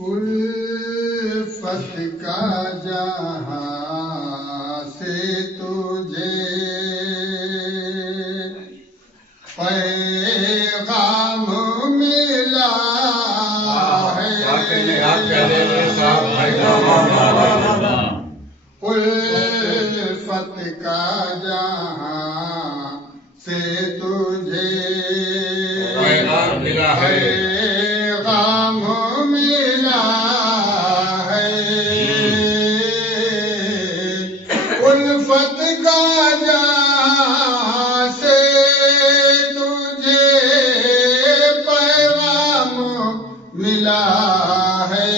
الفت کا جہاں سے تجھے پیغام ملا ہے، الفت کا جہاں سے تجھے پیغام ملا ہے، الفت کا جہاں سے تجھے پیغام ملا ہے،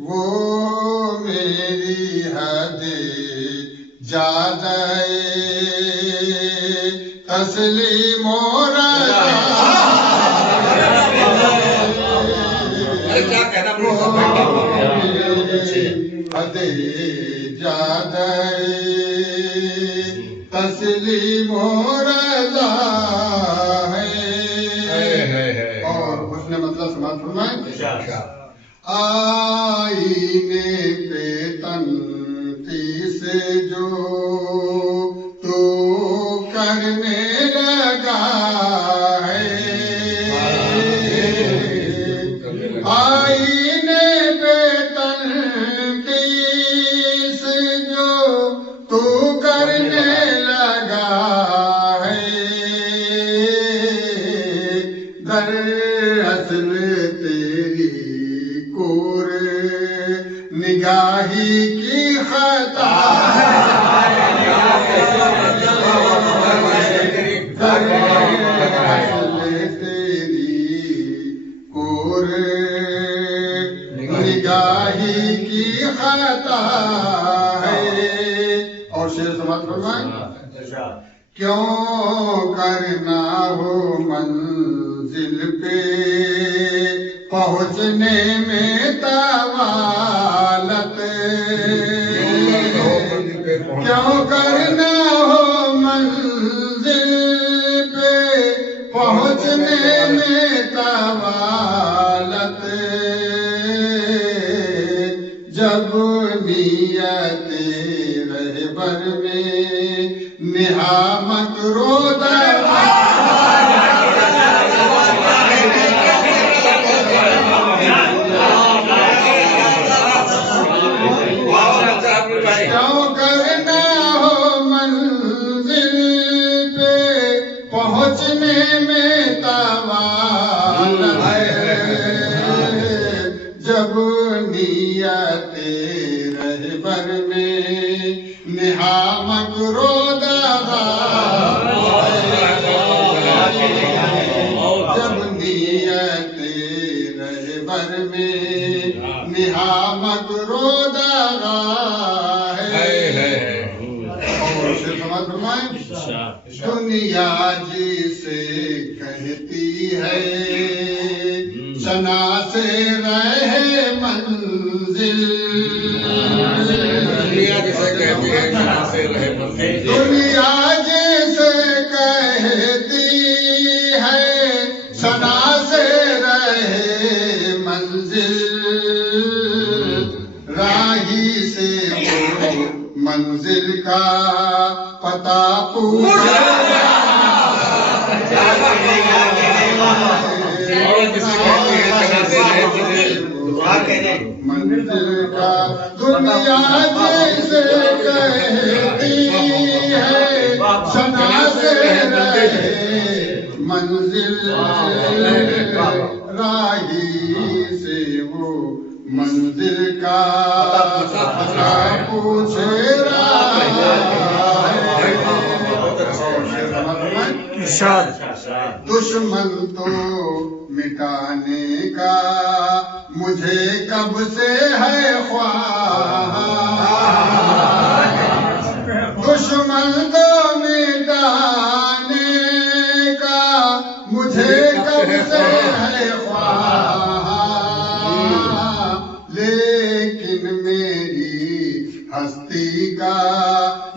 وہ میری حد زیادہ تسلیم و رضا حد زیادہ تسلیم و رضا ہے، اور حسن مطلب سماعت فرمائیں۔ آئینے پہ تنقید جو تو کرنے لگا ہے، آئینے پہ تنقید جو تو کرنے لگا ہے، دراصل تیری کور نگاہی کی خطا نگاہی کی خطا ہے، اور شعر سماعت فرمائیں۔ کیوں کرنا ہو منزل پہ پہنچنے میں طوالت، کیوں کرنا ہو منزل پہ پہنچنے میں طوالت، جب نیت رہبر میں نہا مکرو کیوں کرنا ہو منزل پہ پہنچنے میں طوالت، جب نیت رہبر میں نہا مکرو دغا، جب نیت رہبر میں نہا مکرو دغا ہے، اور اسے سمجھ فرمائیں۔ دنیا جسے کہتی ہے شنا سے رہے منزل، دنیا جسے کہتی ہے شنا سے رہے منزل، دنیا جسے کہتی ہے شنا سے رہے منزل، راہی سے وہ منزل کا پتہ پوچھا، منزل کا دنیا جیسے کہتی ہے شنا سے رہے منزل، راہی سے وہ منزل کا پتہ پوچھے رہا ہے، دشمن تو مٹانے کا مجھے کب سے ہے خواہاں، دشمن تو مٹانے کا مجھے کب سے ہے خواہاں، لیکن میری ہستی کا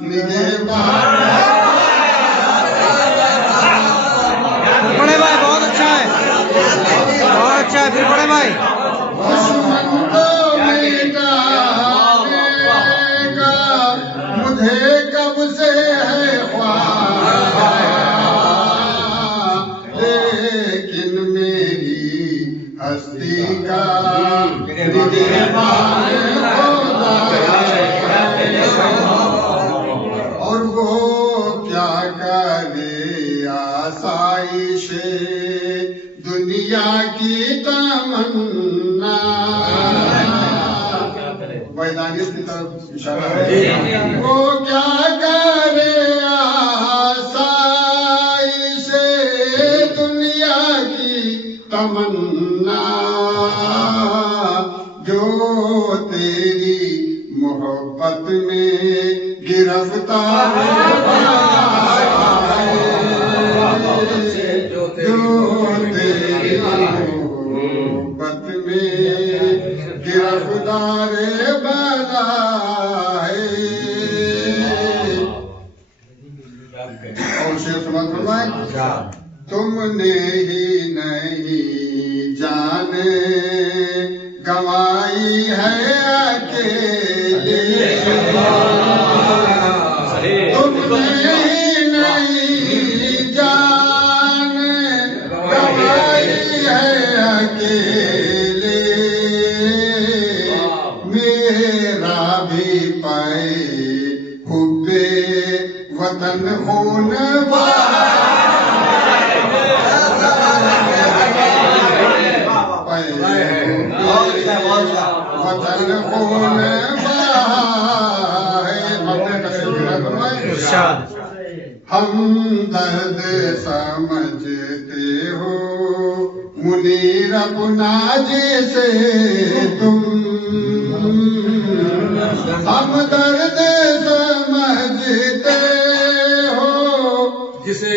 نگہبان بڑے بھائی بہت اچھا ہے، بہت اچھا دشمن کو مٹانے کا مجھے کب سے ہے خواہش، لیکن میری ہستی کا اور وہ کیا کرے آسائش دنیا کی تمنا، ویدانیت کی طرف اشارہ ہے، وہ کیا کرے آسائش دنیا کی تمنا، جو تیری محبت میں گرفتار ہے، جو تیری محبت میں گرفتار بلا ہے۔ اور شیخ سمجھ فرمائے، تم نے ہی نہیں جان گنوائی ہے اکیلے، تم نے ہی نہیں جان گنوائی ہے اکیلے، میرا بھی پائے حب وطن خون وطن خون ہم درد سمجھتے ہو منیر اپنا جیسے تم، ہم درد سمجھتے ہو جسے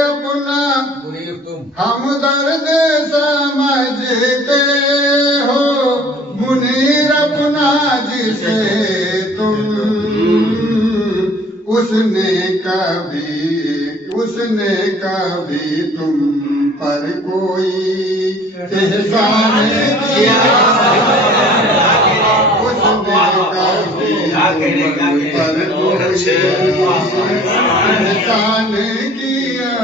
اپنا منیر تم، ہم درد سمجھتے ہو منیر اپنا جسے تم، اس نے کبھی تم پر کوئی احسان کیا، اس نے کبھی تم پر کوئی احسان کیا۔